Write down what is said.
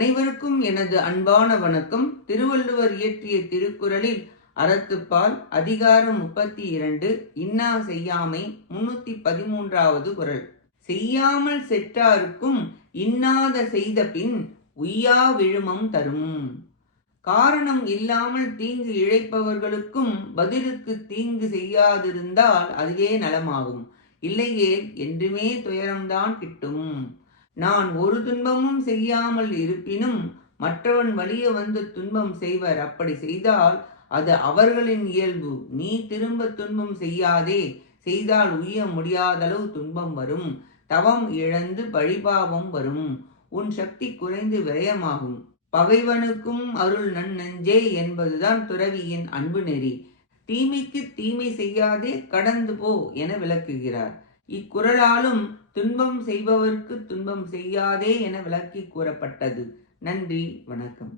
அனைவருக்கும் எனது அன்பான வணக்கம். திருவள்ளுவர் இயற்றிய திருக்குறளில் அறத்துப்பால் அதிகாரம் முப்பத்தி இரண்டு இன்னா செய்யாமை முன்னூத்தி பதிமூன்றாவது குரல். செய்யாமல் செற்றாருக்கும் இன்னாத செய்த பின் உய்யா விழுமம் தரும். காரணம் இல்லாமல் தீங்கு இழைப்பவர்களுக்கும் பதிலுக்கு தீங்கு செய்யாதிருந்தால் அதுவே நலமாகும். இல்லையே என்றுமே துயரம்தான் கிட்டும். நான் ஒரு துன்பமும் செய்யாமல் இருப்பினும் மற்றவன் வலிய வந்து துன்பம் செய்வர். அப்படி செய்தால் அது அவர்களின் இயல்பு. நீ திரும்ப துன்பம் செய்யாதே. செய்தால் உய்ய முடியாதளவு துன்பம் வரும். தவம் இழந்து பழிபாவம் வரும். உன் சக்தி குறைந்து விரயமாகும். பகைவனுக்கும் அருள் நன் நெஞ்சே என்பதுதான் துறவியின் அன்பு நெறி. தீமைக்கு தீமை செய்யாதே கடந்து போ என விளக்குகிறார். இக்குறளாலும் துன்பம் செய்பவர்க்கு துன்பம் செய்யாதே என விளக்கி கூறப்பட்டது. நன்றி வணக்கம்.